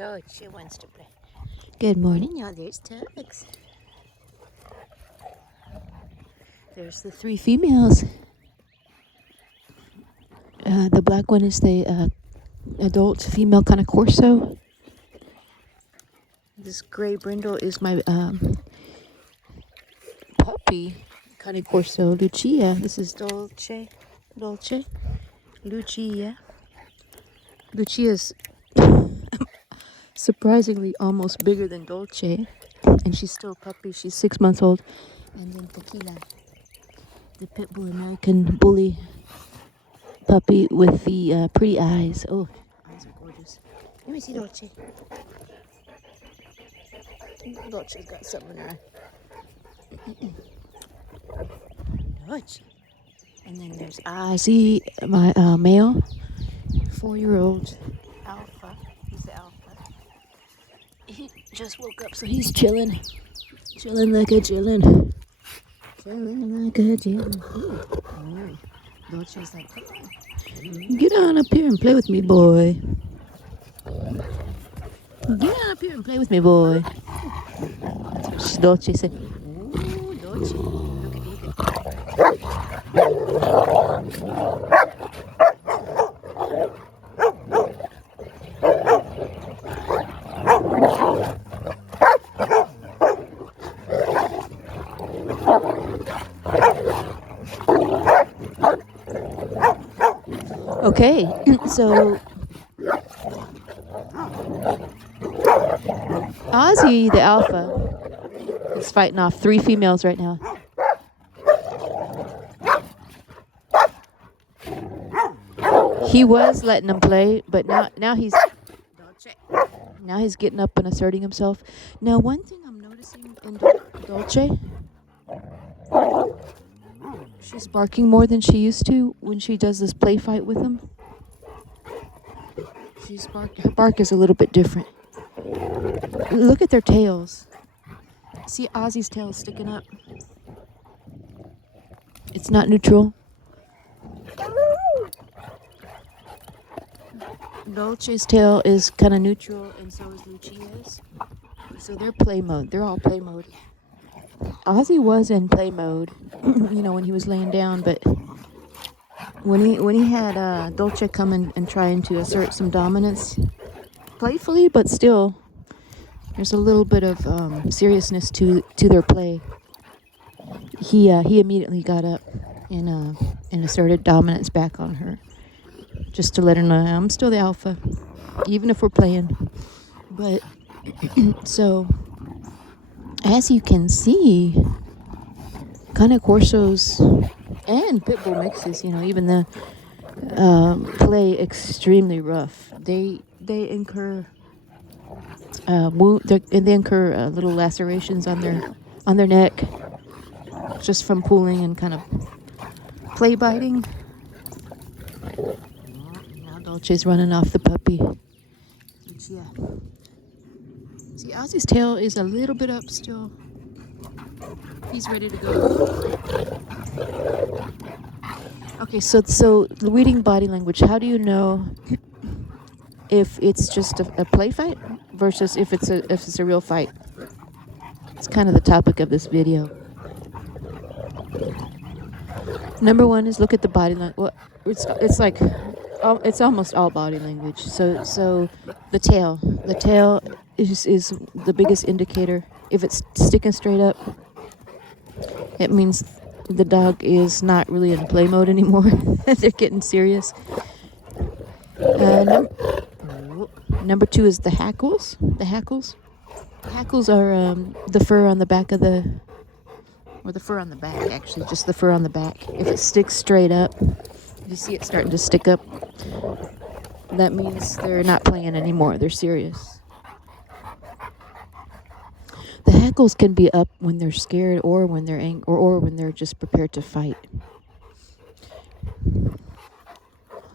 Dolce wants to play. Good morning, y'all. There's Tugs. There's the 3 females. The black one is the adult female Cane Corso. This gray brindle is my puppy Cane Corso Lucia. This is Dolce, Lucia. Lucia's surprisingly almost bigger than Dolce, and she's still a puppy. She's 6 months old. And then Tequila, the pit bull American bully puppy with the pretty eyes. Oh, eyes are gorgeous. Let me see Dolce. Dolce's got something in her eye. Dolce. And then there's Ozzy, my male 4-year-old alpha. He's the alpha. He just woke up, so he's chilling like a chillin'. Dolce's like, get on up here and play with me, boy. Get on up here and play with me, boy. That's what Dolce said. Ooh, Dolce. Look at. Okay, so Ozzy, the alpha, is fighting off 3 females right now. He was letting them play, but now he's getting up and asserting himself. Now, one thing I'm noticing in Dolce, she's barking more than she used to when she does this play fight with him. Her bark is a little bit different. Look at their tails. See, Ozzy's tail is sticking up. It's not neutral. Dolce's tail is kind of neutral, and so is Lucia's. So they're play mode. They're all play mode. Ozzy was in play mode, when he was laying down, but when he had Dolce come in and trying to assert some dominance, playfully, but still, there's a little bit of seriousness to their play. He immediately got up and asserted dominance back on her, just to let her know I'm still the alpha, even if we're playing. But so, as you can see, Cane Corsos and pit bull mixes, even the play extremely rough. They incur they incur little lacerations on their neck, just from pulling and kind of play biting. Now Dolce's running off the puppy. But yeah. See, Ozzy's tail is a little bit up still. He's ready to go. Okay, so the reading body language. How do you know if it's just a play fight versus if it's a real fight? It's kind of the topic of this video. Number 1 is look at the body language. Well, it's like it's almost all body language. So the tail is the biggest indicator. If it's sticking straight up, it means the dog is not really in play mode anymore. They're getting serious. Number 2 is the hackles. The hackles are the fur on the back of the fur on the back, actually, just the fur on the back. If it sticks straight up, you see it starting to stick up, that means they're not playing anymore. They're serious. The hackles can be up when they're scared or when they're angry or when they're just prepared to fight.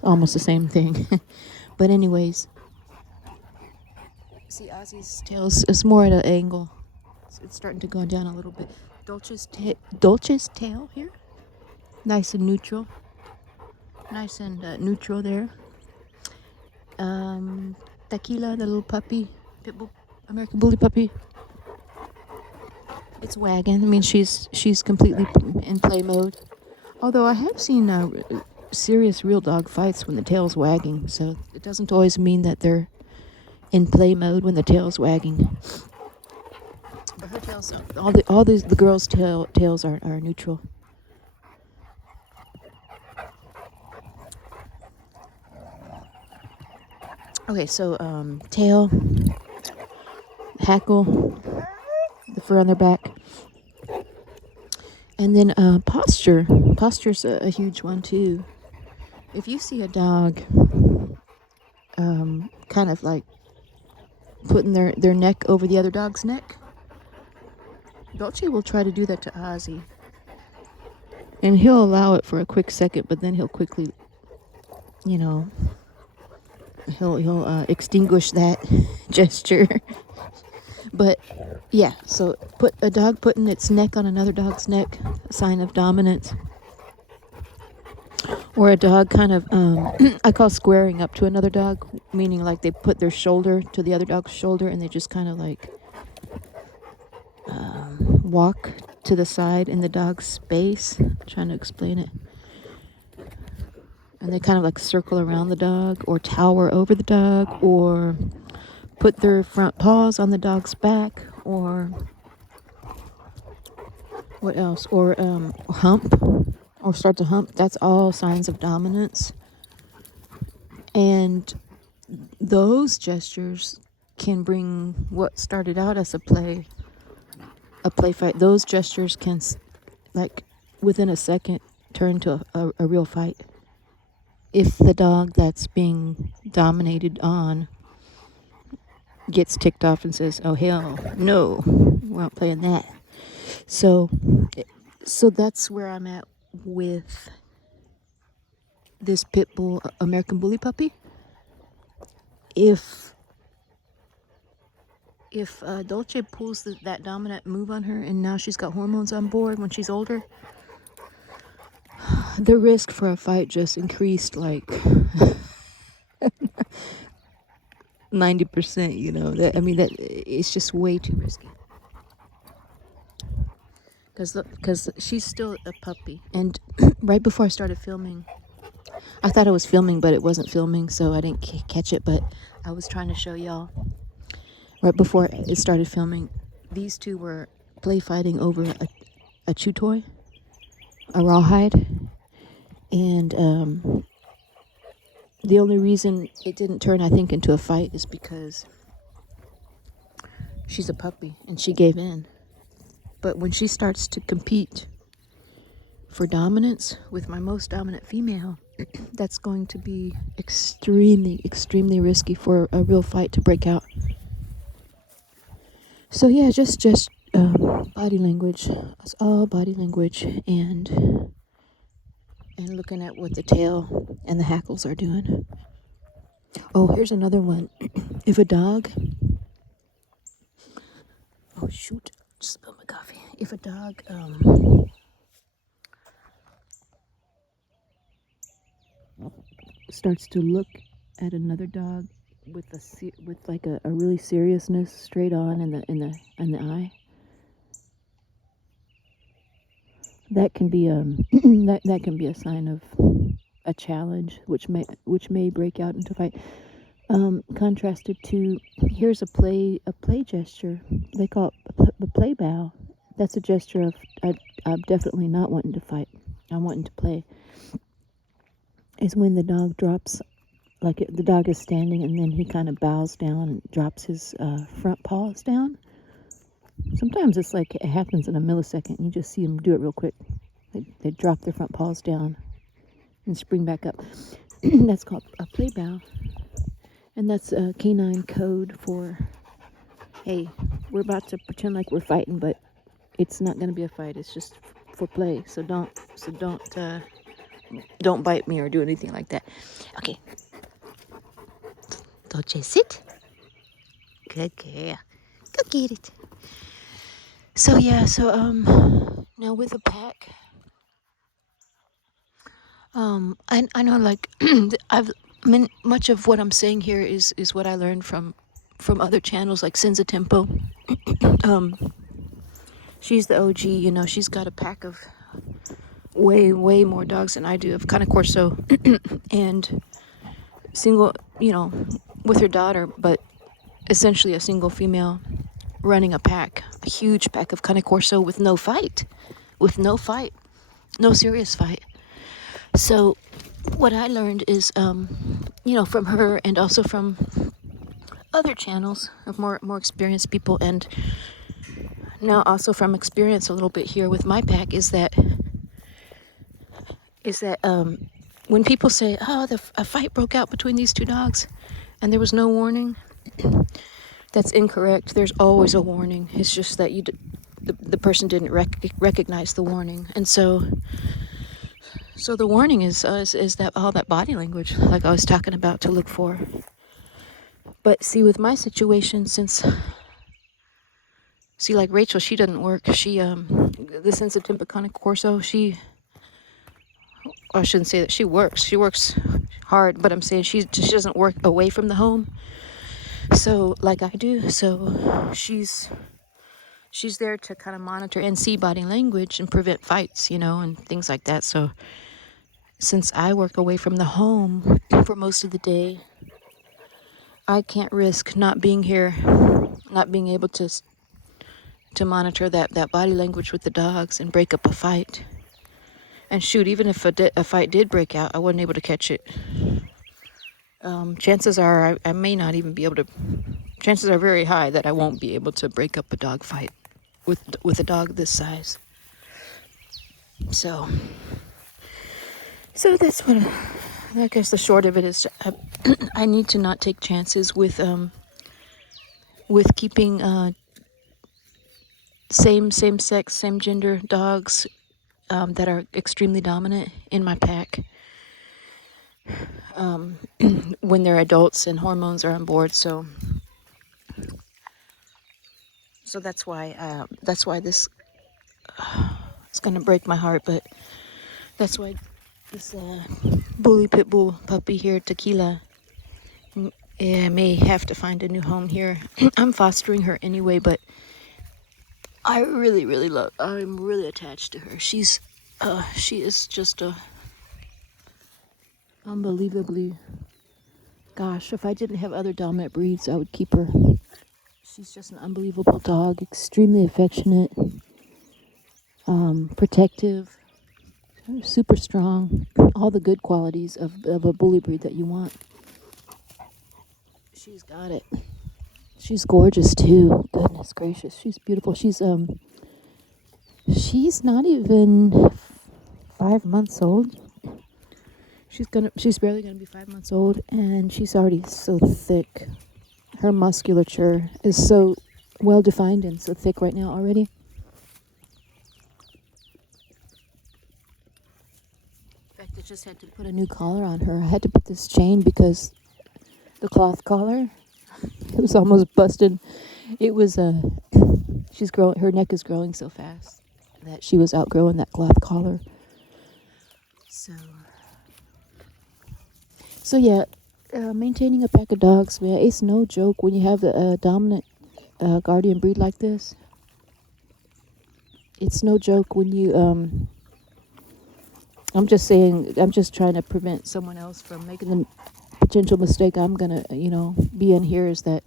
Almost the same thing. But anyways, see, Ozzy's tail is more at an angle. It's starting to go down a little bit. Dolce's tail here, nice and neutral there. Tequila, the little puppy, pit bull, American Bully puppy. It's wagging. I mean, she's completely in play mode. Although I have seen serious real dog fights when the tail's wagging, so it doesn't always mean that they're in play mode when the tail's wagging. But her tail's the girls' tails are neutral. Okay, so tail, hackle, the fur on their back, and then posture. Posture's a huge one too. If you see a dog kind of like putting their neck over the other dog's neck, Dolce will try to do that to Ozzy. And he'll allow it for a quick second, but then he'll quickly, he'll extinguish that gesture. But yeah, so a dog putting its neck on another dog's neck, a sign of dominance. Or a dog kind of, I call squaring up to another dog, meaning like they put their shoulder to the other dog's shoulder and they just kind of like walk to the side in the dog's space. I'm trying to explain it. And they kind of like circle around the dog or tower over the dog or put their front paws on the dog's back or what else? Or hump or start to hump. That's all signs of dominance. And those gestures can bring what started out as a play fight. Those gestures can, like, within a second turn to a real fight. If the dog that's being dominated on gets ticked off and says, "Oh hell no, we're not playing that." So that's where I'm at with this pit bull American Bully puppy. If Dolce pulls that dominant move on her and now she's got hormones on board when she's older, the risk for a fight just increased like 90%, that it's just way too risky. Because she's still a puppy. And right before I started filming, I thought I was filming, but it wasn't filming, so I didn't catch it. But I was trying to show y'all. Right before it started filming, these two were play fighting over a chew toy, a rawhide. And the only reason it didn't turn, I think, into a fight is because she's a puppy and she gave in. But when she starts to compete for dominance with my most dominant female, that's going to be extremely, extremely risky for a real fight to break out. So yeah, just body language. It's all body language and looking at what the tail and the hackles are doing. Oh, here's another one. If a dog... Oh, shoot. Just spilled my coffee. If a dog... starts to look at another dog with like a really seriousness straight on in the eye, that can be that can be a sign of a challenge which may break out into fight. Contrasted to, here's a play gesture. They call it the play bow. That's a gesture of I'm definitely not wanting to fight. I'm wanting to play. Is when the dog drops, like the dog is standing and then he kind of bows down and drops his front paws down. Sometimes it's like it happens in a millisecond. You just see them do it real quick. They drop their front paws down and spring back up. That's called a play bow. And that's a canine code for, hey, we're about to pretend like we're fighting, but it's not going to be a fight. It's just for play. So don't bite me or do anything like that. Okay. Dolce, sit. Good girl. Go get it. So yeah, now with a pack, I know, like, I mean, much of what I'm saying here is what I learned from other channels like Senza Tempo. Um, she's the OG, you know. She's got a pack of way more dogs than I do of Cane Corso, and single, you know, with her daughter, but essentially a single female running a pack, a huge pack of Cane Corso with no fight, no serious fight. So what I learned is, you know, from her and also from other channels of more experienced people, and now also from experience a little bit here with my pack, is that when people say, "Oh, a fight broke out between these two dogs," and there was no warning, that's incorrect. There's always a warning. It's just that the person didn't recognize the warning, and so the warning is that all that body language, like I was talking about, to look for. But see, with my situation, like Rachel, she doesn't work. She the sense of Cane Corso, I shouldn't say that she works. She works hard, but I'm saying she doesn't work away from the home. So like I do, so she's there to kind of monitor and see body language and prevent fights, you know, and things like that. So since I work away from the home for most of the day, I can't risk not being here, not being able to monitor that body language with the dogs and break up a fight. And shoot, even if a fight did break out, I wasn't able to catch it. Chances are I may not even be able to. Chances are very high that I won't be able to break up a dog fight with a dog this size. So that's what I guess the short of it is. I need to not take chances with keeping same sex, same gender dogs that are extremely dominant in my pack. When they're adults and hormones are on board, so that's why this it's gonna break my heart, but that's why this bully pit bull puppy here, Tequila, may have to find a new home here. I'm fostering her anyway, but I really I'm really attached to her. She is just unbelievably, gosh, if I didn't have other dominant breeds, I would keep her. She's just an unbelievable dog, extremely affectionate, protective, super strong, all the good qualities of a bully breed that you want. She's got it. She's gorgeous too. Goodness gracious, she's beautiful. She's not even 5 months old. She's barely gonna be 5 months old, and she's already so thick. Her musculature is so well defined and so thick right now already. In fact, I just had to put a new collar on her. I had to put this chain because the cloth collar, it was almost busted. It was she's growing. Her neck is growing so fast that she was outgrowing that cloth collar. So yeah. Maintaining a pack of dogs, man, it's no joke when you have a dominant guardian breed like this. It's no joke when you, I'm just trying to prevent someone else from making the potential mistake I'm gonna, be in here, is that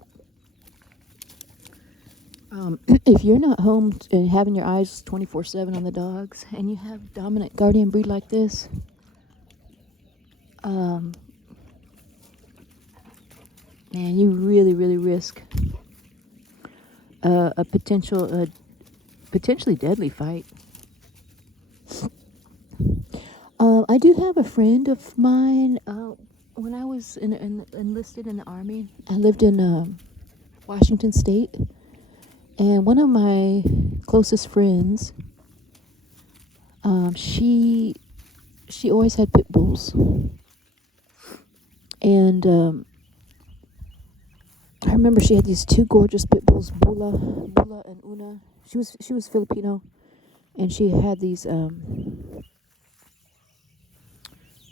if you're not home and having your eyes 24/7 on the dogs, and you have dominant guardian breed like this, man, you really risk a potentially deadly fight. I do have a friend of mine. When I was enlisted in the Army, I lived in Washington State, and one of my closest friends, she always had pit bulls, and I remember she had these two gorgeous pit bulls, Bula and Una. She was Filipino, and she had these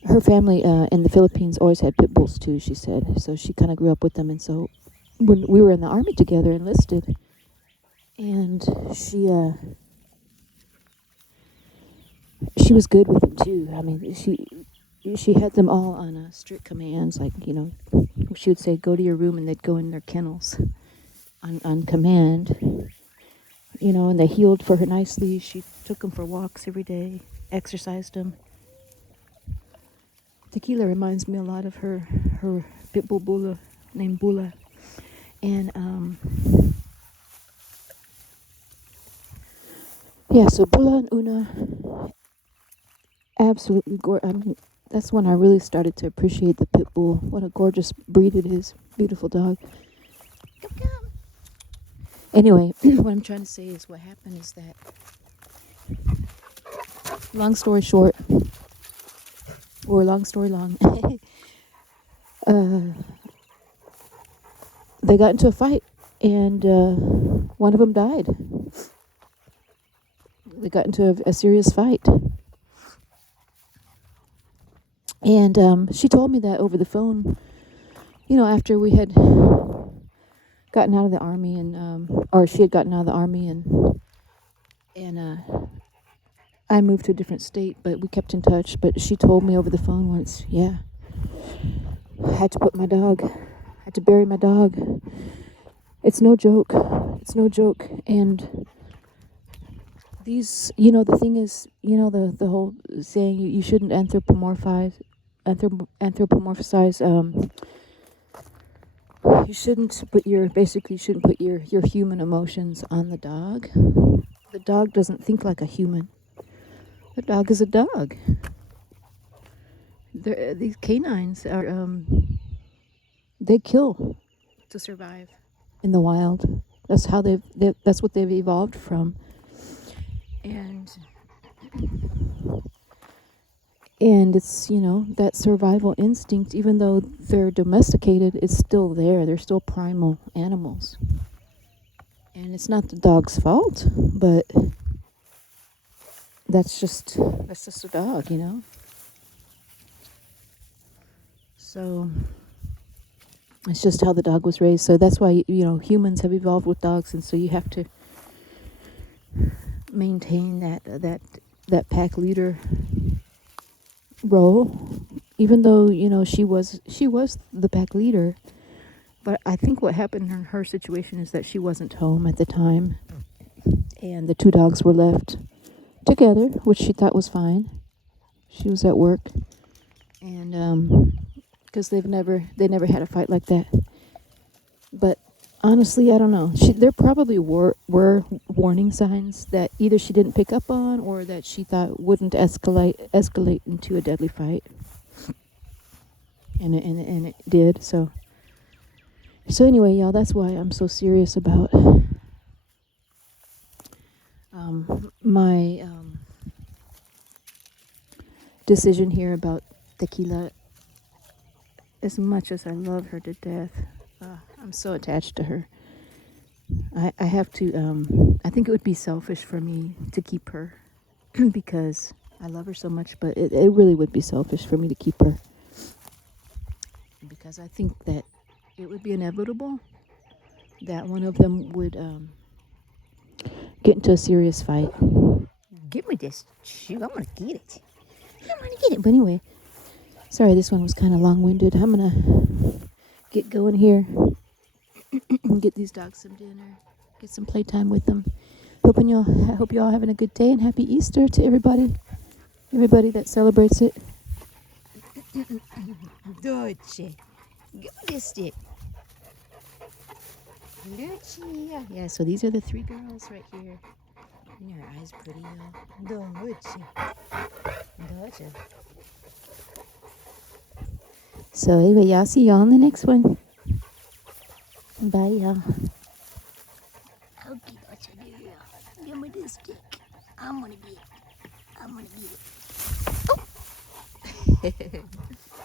her family in the Philippines always had pit bulls too, she said. So she kind of grew up with them. And so when we were in the army together, enlisted, and she was good with them too. I mean, she had them all on strict commands. Like, you know, she would say, go to your room, and they'd go in their kennels on command. You know, and they healed for her nicely. She took them for walks every day, exercised them. Tequila reminds me a lot of her pit bull Bula, named Bula. And yeah, so Bula and Una, absolutely gorgeous. I mean, that's when I really started to appreciate the pit bull. What a gorgeous breed it is. Beautiful dog. Come. Anyway, what I'm trying to say is what happened is that, long story short, or long story long, they got into a fight, and one of them died. They got into a serious fight. And she told me that over the phone, you know, after we had gotten out of the army, and or she had gotten out of the army, and I moved to a different state, but we kept in touch. But she told me over the phone once, yeah, I had to bury my dog. It's no joke. It's no joke. And these, you know, the thing is, you know, the whole saying, you shouldn't anthropomorphize, you shouldn't put your human emotions on the dog. The dog doesn't think like a human. The dog is a dog. These canines are, they kill to survive in the wild. That's how that's what they've evolved from. And it's, you know, that survival instinct, even though they're domesticated, is still there. They're still primal animals. And it's not the dog's fault, but that's just a dog, you know? So it's just how the dog was raised. So that's why, you know, humans have evolved with dogs, and so you have to maintain that pack leader role, even though, you know, she was the pack leader. But I think what happened in her situation is that she wasn't home at the time, and the two dogs were left together, which she thought was fine. She was at work, and because they never had a fight like that. But honestly, I don't know. There probably were warning signs that either she didn't pick up on, or that she thought wouldn't escalate into a deadly fight, and it did. So anyway, y'all, that's why I'm so serious about my decision here about Tequila. As much as I love her to death, I'm so attached to her. I have to, I think it would be selfish for me to keep her because I love her so much, but it really would be selfish for me to keep her, because I think that it would be inevitable that one of them would get into a serious fight. Give me this shoe. I'm going to get it. But anyway, sorry, this one was kind of long-winded. I'm going to get going here and get these dogs some dinner, get some playtime with them. I hope y'all having a good day, and happy Easter to everybody that celebrates it. Dolce, give me this stick. Lucia. Yeah, so these are the three girls right here. And your eyes pretty, Dolce. So anyway, y'all, see y'all on the next one. Bye, y'all. Okay, Dolce, give me this stick. I'm gonna get it. Oh.